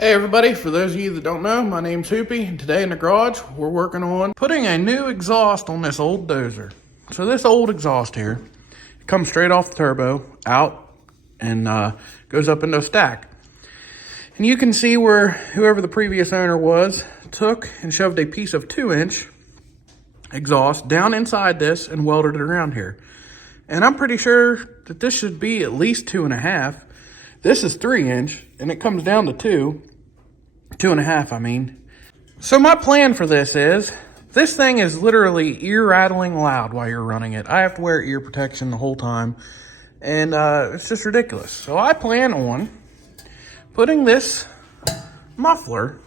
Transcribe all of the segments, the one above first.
Hey everybody, for those of you that don't know, my name's Hoopy, and today in the garage we're working on putting a new exhaust on this old dozer. So this old exhaust here, it comes straight off the turbo, out, and goes up into a stack. And you can see where whoever the previous owner was took and shoved a piece of 2-inch exhaust down inside this and welded it around here. And I'm pretty sure that this should be at least 2.5. This is 3-inch, and it comes down to 2.5, I mean. So my plan for this thing is literally ear rattling loud while you're running it. I have to wear ear protection the whole time, and it's just ridiculous. So I plan on putting this muffler,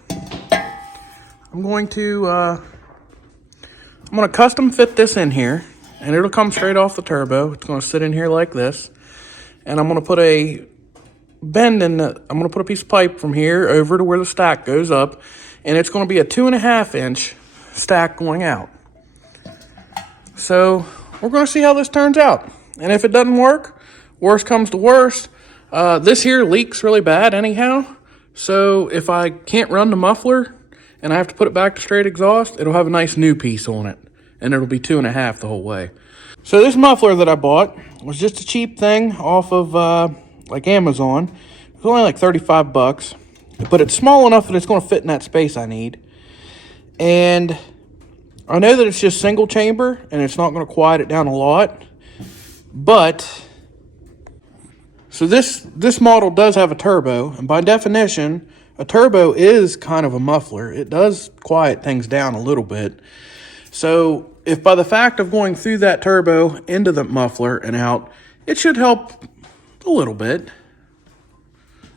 I'm going to custom fit this in here, and it'll come straight off the turbo. It's going to sit in here like this, and I'm going to put a bend in the, I'm going to put a piece of pipe from here over to where the stack goes up, and it's going to be a 2.5-inch stack going out. So we're going to see how this turns out, and if it doesn't work, worst comes to worst, this here leaks really bad anyhow, so if I can't run the muffler and I have to put it back to straight exhaust, it'll have a nice new piece on it, and it'll be 2.5 the whole way. So this muffler that I bought was just a cheap thing off of like Amazon. It was only like 35 bucks, but it's small enough that it's going to fit in that space I need. And I know that it's just single chamber and it's not going to quiet it down a lot, but so this model does have a turbo, and by definition a turbo is kind of a muffler. It does quiet things down a little bit. So if by the fact of going through that turbo into the muffler and out, it should help a little bit.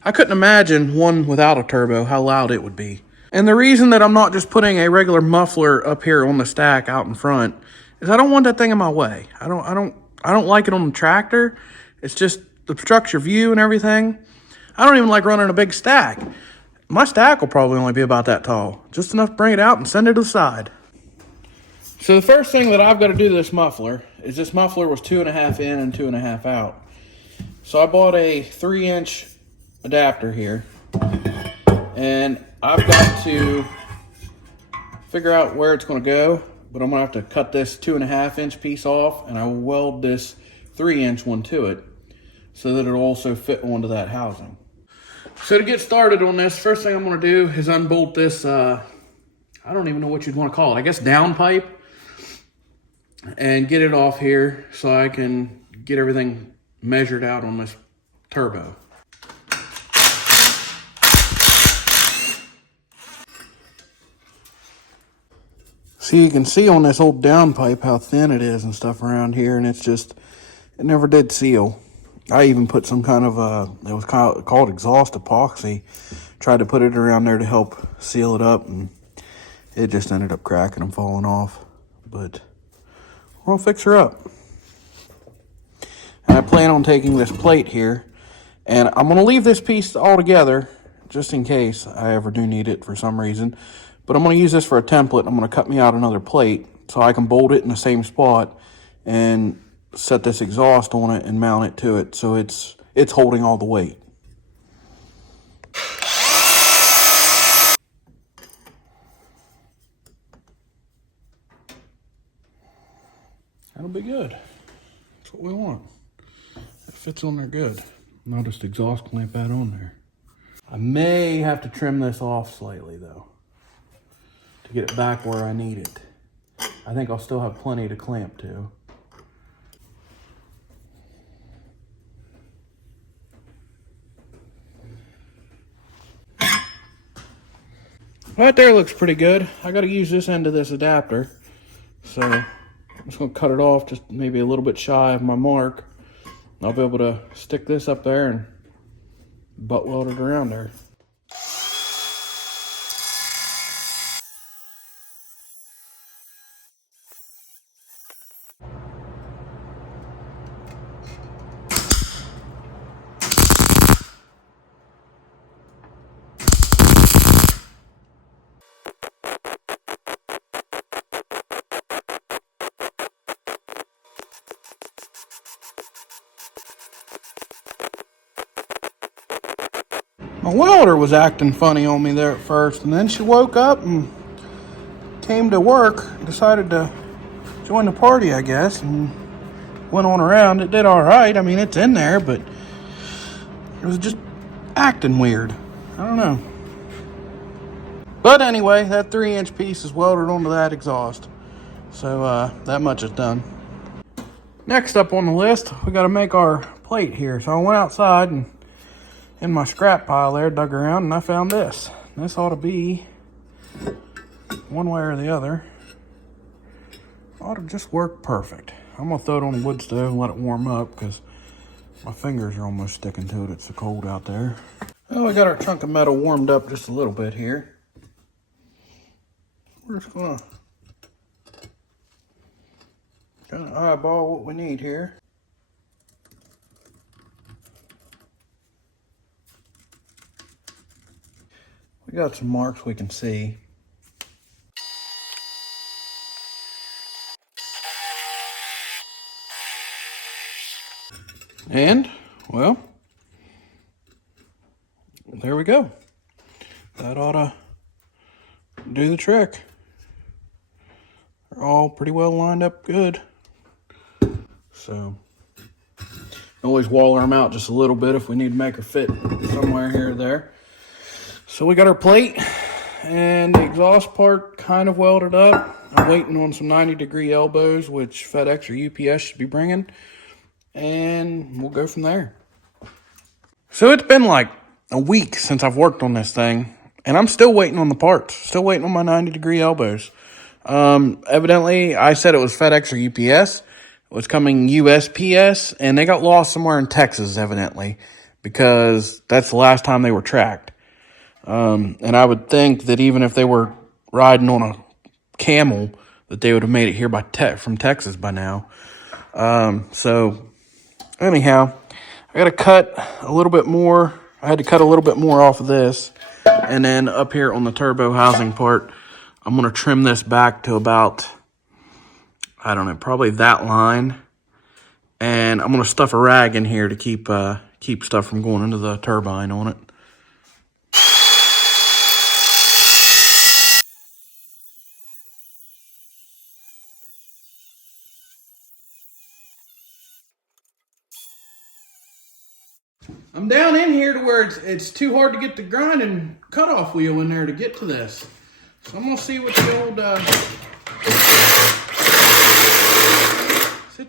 I couldn't imagine one without a turbo, how loud it would be. And the reason that I'm not just putting a regular muffler up here on the stack out in front is I don't want that thing in my way. I don't like it on the tractor. It's just obstructs your view and everything. I don't even like running a big stack. My stack will probably only be about that tall, just enough to bring it out and send it to the side. So the first thing that I've got to do to this muffler is this muffler was 2.5 in and 2.5 out. So I bought a 3-inch adapter here, and I've got to figure out where it's going to go, but I'm going to have to cut this 2.5-inch piece off, and I will weld this 3-inch one to it so that it'll also fit onto that housing. So to get started on this, first thing I'm going to do is unbolt this, I don't even know what you'd want to call it, I guess down pipe, and get it off here so I can get everything measured out on this turbo. So you can see on this old down pipe how thin it is and stuff around here, and it never did seal. I even put some kind of it was called exhaust epoxy, tried to put it around there to help seal it up, and it just ended up cracking and falling off. But we're gonna fix her up. And I plan on taking this plate here, and I'm going to leave this piece all together just in case I ever do need it for some reason. But I'm going to use this for a template. I'm going to cut me out another plate so I can bolt it in the same spot and set this exhaust on it and mount it to it so it's holding all the weight. That'll be good. That's what we want. It fits on there good. I'll just exhaust clamp that on there. I may have to trim this off slightly though to get it back where I need it. I think I'll still have plenty to clamp to. Right there looks pretty good. I got to use this end of this adapter, so I'm just going to cut it off just maybe a little bit shy of my mark. I'll be able to stick this up there and butt weld it around there. My welder was acting funny on me there at first, and then she woke up and came to work, decided to join the party, I guess, and went on around. It did all right. I mean, it's in there, but it was just acting weird. I don't know. But anyway, that 3-inch piece is welded onto that exhaust. So that much is done. Next up on the list, we got to make our plate here. So I went outside and in my scrap pile there, dug around, and I found this. This ought to be, one way or the other, ought to just work perfect. I'm going to throw it on the wood stove and let it warm up because my fingers are almost sticking to it. It's so cold out there. Well, we got our chunk of metal warmed up just a little bit here. We're just going to kind of eyeball what we need here. We got some marks we can see. And, well, there we go. That ought to do the trick. They're all pretty well lined up good. So, always waller them out just a little bit if we need to make her fit somewhere here or there. So we got our plate and the exhaust part kind of welded up. I'm waiting on some 90-degree elbows, which FedEx or UPS should be bringing. And we'll go from there. So it's been like a week since I've worked on this thing, and I'm still waiting on the parts. Still waiting on my 90-degree elbows. Evidently, I said it was FedEx or UPS. It was coming USPS, and they got lost somewhere in Texas, evidently, because that's the last time they were tracked. And I would think that even if they were riding on a camel, that they would have made it here from Texas by now. So anyhow, I got to cut a little bit more. I had to cut a little bit more off of this. And then up here on the turbo housing part, I'm going to trim this back to about, I don't know, probably that line. And I'm going to stuff a rag in here to keep stuff from going into the turbine on it. I'm down in here to where it's too hard to get the grinding cutoff wheel in there to get to this. So I'm gonna see what the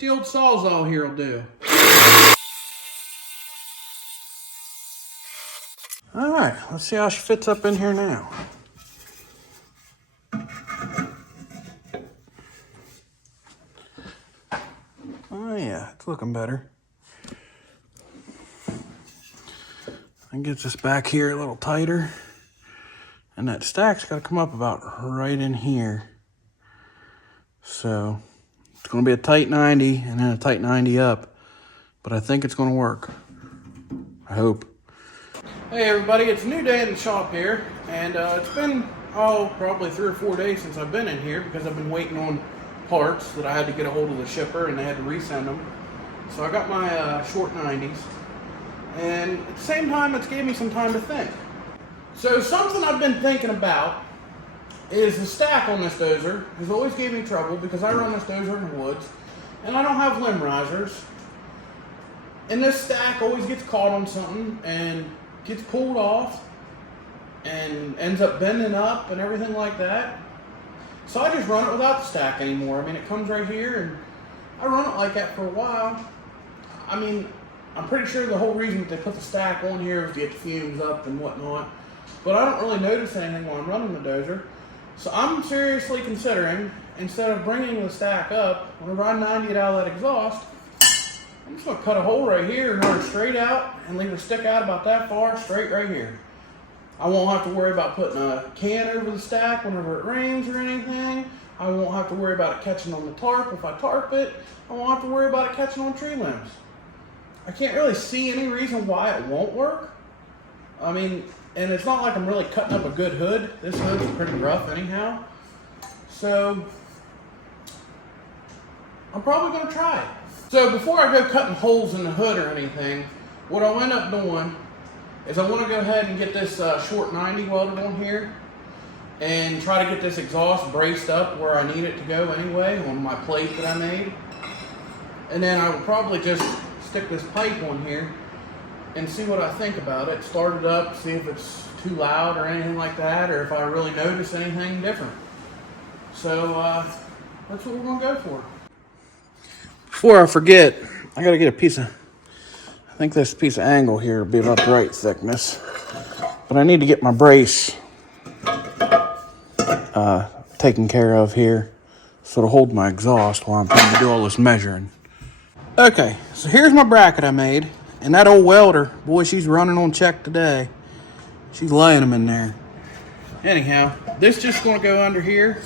old Sawzall here will do. All right, let's see how she fits up in here now. Oh yeah, it's looking better. And gets this back here a little tighter. And that stack's got to come up about right in here. So it's going to be a tight 90 and then a tight 90 up. But I think it's going to work. I hope. Hey everybody, it's a new day in the shop here. And it's been, probably 3 or 4 days since I've been in here because I've been waiting on parts that I had to get a hold of the shipper and they had to resend them. So I got my short 90s. And at the same time, it's gave me some time to think. So something I've been thinking about is the stack on this dozer has always gave me trouble because I run this dozer in the woods and I don't have limb risers. And this stack always gets caught on something and gets pulled off and ends up bending up and everything like that. So I just run it without the stack anymore. I mean, it comes right here and I run it like that for a while. I mean, I'm pretty sure the whole reason that they put the stack on here is to get the fumes up and whatnot. But I don't really notice anything while I'm running the dozer. So I'm seriously considering, instead of bringing the stack up, whenever I 90 it out of that exhaust, I'm just going to cut a hole right here and run it straight out and leave it stick out about that far, straight right here. I won't have to worry about putting a can over the stack whenever it rains or anything. I won't have to worry about it catching on the tarp if I tarp it. I won't have to worry about it catching on tree limbs. I can't really see any reason why it won't work. I mean, and it's not like I'm really cutting up a good hood. This hood's pretty rough anyhow. So, I'm probably going to try it. So before I go cutting holes in the hood or anything, what I'll end up doing is I want to go ahead and get this short 90 welded on here and try to get this exhaust braced up where I need it to go anyway on my plate that I made. And then I will probably just stick this pipe on here and see what I think about it. Start it up, see if it's too loud or anything like that, or if I really notice anything different. So that's what we're gonna go for. Before I forget, I gotta get a piece of, I think this piece of angle here will be about the right thickness. But I need to get my brace taken care of here, so to hold my exhaust while I'm trying to do all this measuring. Okay, so here's my bracket I made. And that old welder, boy, she's running on check today. She's laying them in there. Anyhow, this just gonna go under here,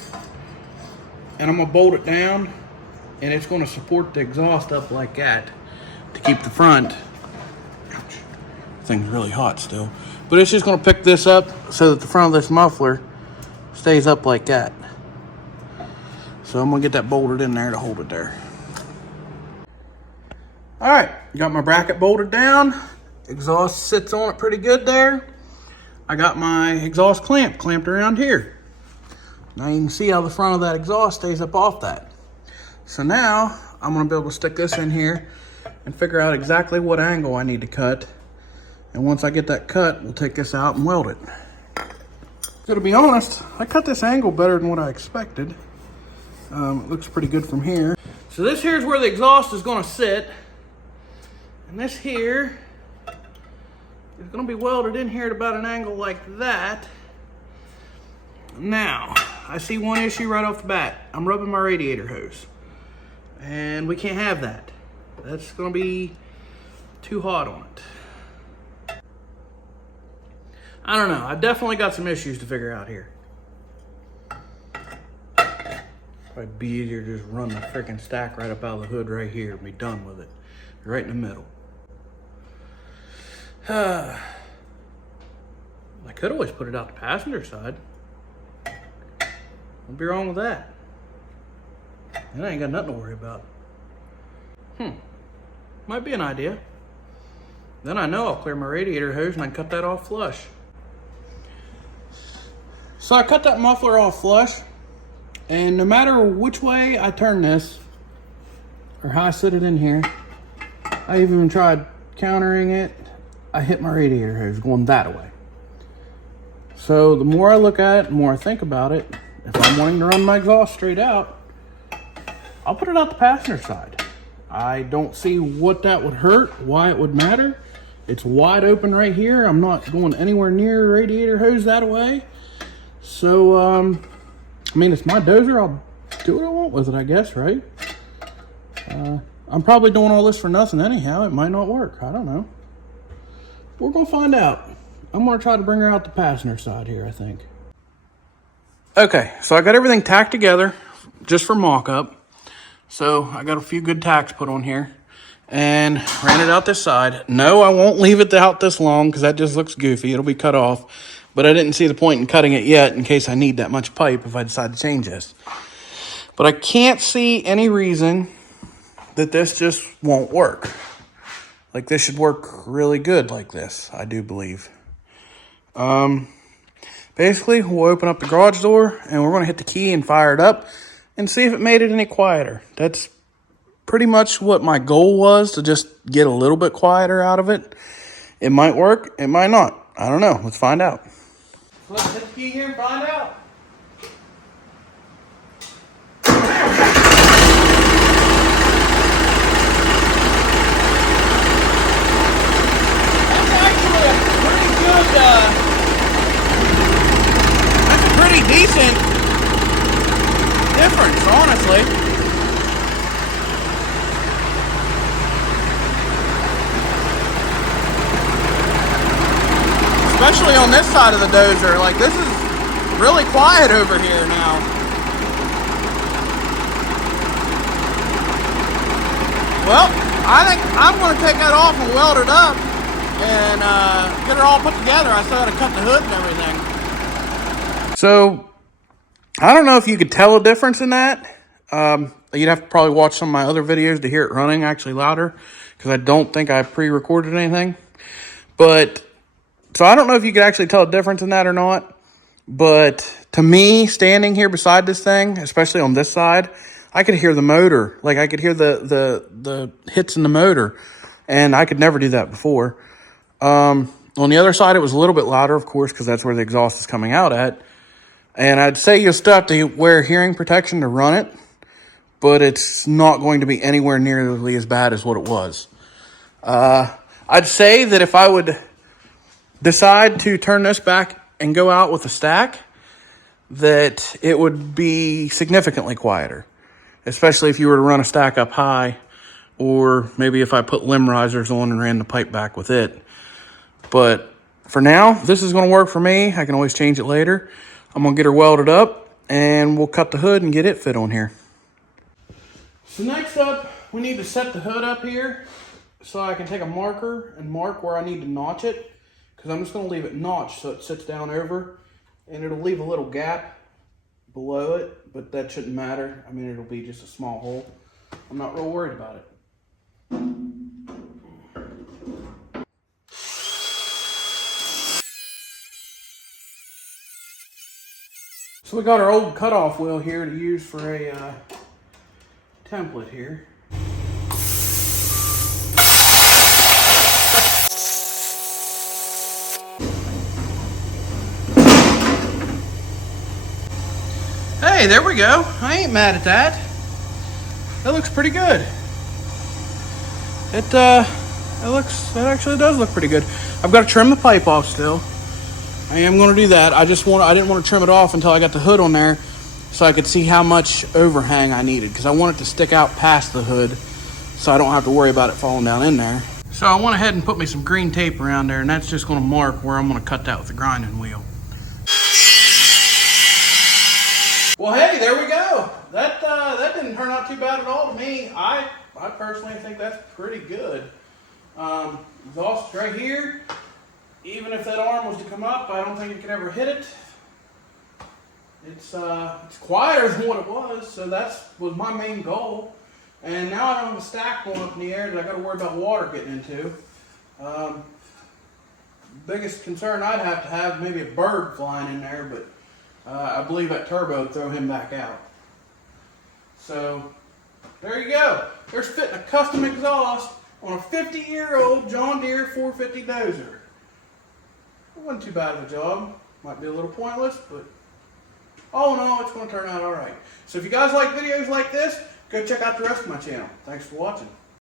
and I'm gonna bolt it down, and it's gonna support the exhaust up like that to keep the front. Ouch. Thing's really hot still. But it's just gonna pick this up so that the front of this muffler stays up like that. So I'm gonna get that bolted in there to hold it there. All right, got my bracket bolted down. Exhaust sits on it pretty good there. I got my exhaust clamp clamped around here. Now you can see how the front of that exhaust stays up off that. So now I'm gonna be able to stick this in here and figure out exactly what angle I need to cut. And once I get that cut, we'll take this out and weld it. So to be honest, I cut this angle better than what I expected. It looks pretty good from here. So this here is where the exhaust is gonna sit. And this here is going to be welded in here at about an angle like that. Now, I see one issue right off the bat. I'm rubbing my radiator hose. And we can't have that. That's going to be too hot on it. I don't know. I've definitely got some issues to figure out here. Probably be easier to just run the freaking stack right up out of the hood right here and be done with it. Right in the middle. I could always put it out the passenger side. What'd be wrong with that? And I ain't got nothing to worry about. Might be an idea. Then I know I'll clear my radiator hose and I can cut that off flush. So I cut that muffler off flush, and no matter which way I turn this, or how I sit it in here, I even tried countering it. I hit my radiator hose going that way. So the more I look at it, the more I think about it, if I'm wanting to run my exhaust straight out, I'll put it out the passenger side. I don't see what that would hurt, why it would matter. It's wide open right here. I'm not going anywhere near the radiator hose that way. So, I mean, it's my dozer. I'll do what I want with it, I guess, right? I'm probably doing all this for nothing anyhow. It might not work. I don't know. We're going to find out. I'm going to try to bring her out the passenger side here, I think. Okay, so I got everything tacked together just for mock-up. So I got a few good tacks put on here and ran it out this side. No, I won't leave it out this long because that just looks goofy. It'll be cut off. But I didn't see the point in cutting it yet in case I need that much pipe if I decide to change this. But I can't see any reason that this just won't work. Like, this should work really good like this, I do believe. Basically, we'll open up the garage door and we're going to hit the key and fire it up and see if it made it any quieter. That's pretty much what my goal was, to just get a little bit quieter out of it. It might work, it might not. I don't know. Let's find out. Let's hit the key here and find out. That's a pretty decent difference, honestly. Especially on this side of the dozer. Like, this is really quiet over here now. Well, I think I'm going to take that off and weld it up and get it all put together. I still got to cut the hood and everything. So, I don't know if you could tell a difference in that. You'd have to probably watch some of my other videos to hear it running actually louder, because I don't think I pre-recorded anything. But So I don't know if you could actually tell a difference in that or not. But to me, standing here beside this thing, especially on this side, I could hear the motor. Like I could hear the hits in the motor. And I could never do that before. On the other side, it was a little bit louder, of course, because that's where the exhaust is coming out at. And I'd say you'll still have to wear hearing protection to run it, but it's not going to be anywhere nearly as bad as what it was. I'd say that if I would decide to turn this back and go out with a stack, that it would be significantly quieter, especially if you were to run a stack up high, or maybe if I put limb risers on and ran the pipe back with it. But for now, this is going to work for me. I can always change it later. I'm going to get her welded up, and we'll cut the hood and get it fit on here. So next up, we need to set the hood up here so I can take a marker and mark where I need to notch it, because I'm just going to leave it notched so it sits down over, and it'll leave a little gap below it, but that shouldn't matter. I mean, it'll be just a small hole. I'm not real worried about it. So we got our old cutoff wheel here to use for a template here. Hey, there we go. I ain't mad at that. That looks pretty good. It actually does look pretty good. I've got to trim the pipe off still. I am going to do that. I didn't want to trim it off until I got the hood on there so I could see how much overhang I needed, because I want it to stick out past the hood so I don't have to worry about it falling down in there. So I went ahead and put me some green tape around there, and that's just going to mark where I'm going to cut that with the grinding wheel. Well, hey, there we go. That didn't turn out too bad at all to me. I personally think that's pretty good. Exhaust right here. Even if that arm was to come up, I don't think it could ever hit it. It's quieter than what it was, so that was my main goal. And now I don't have a stack going up in the air that I got to worry about water getting into. Biggest concern I'd have maybe a bird flying in there, but I believe that turbo would throw him back out. So there you go. There's fitting a custom exhaust on a 50-year-old John Deere 450 dozer. It wasn't too bad of a job. Might be a little pointless, but all in all, it's going to turn out all right. So if you guys like videos like this, go check out the rest of my channel. Thanks for watching.